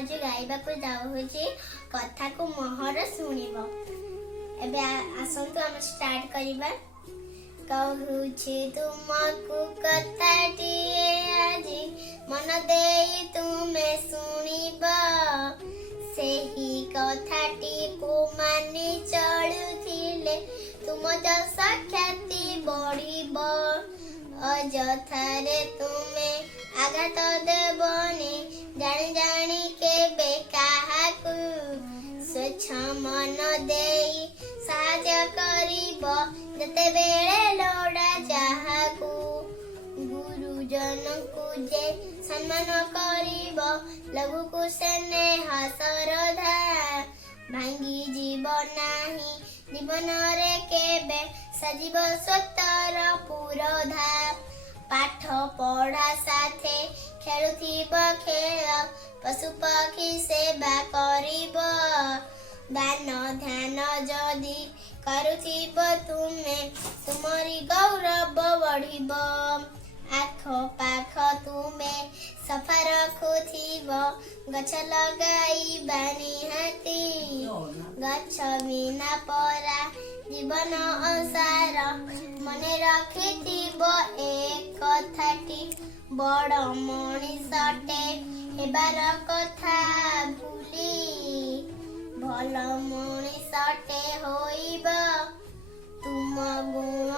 आज गाइबाकु जाउछि कथा को मोहर सुनिबो। एबे आसंतु हम स्टार्ट करिबा। कहूछि तुमको कथाटिए आजी मन देई तुमे सुनिबो। सेही कथाटी को मानि चलुथिले तुम जस ख्याति बढ़िबो। अजथारे तुमे आघात देबनी जानी जानी केबे काहाकु। स्वच्छ मन देई साहाय्य करिबो जते बेले लोड़ा जाहाकु। गुरुजन को जे सम्मान करिबो लघु को स्नेह श्रद्धा। भांगी जीव नाही जीवन रे केबे सजीव स्वतर पुरोधा। पाठ पढ़ा साथे खेलुथिब खेल पशु पक्षी सेवा करिब। दान ध्यान जदि करुथिब तुमे तुमरी गौरव बढ़िब। आख पाख तुमे सफा रखुथिब गछ लगाइबा निहाती। गछ बिना परा जीवन असार मने रखिथिब ए कथाटी। बड़ मଣିଷଟେ हेबार कथा भूली भल मଣିଷଟେ होइब। तुम गुण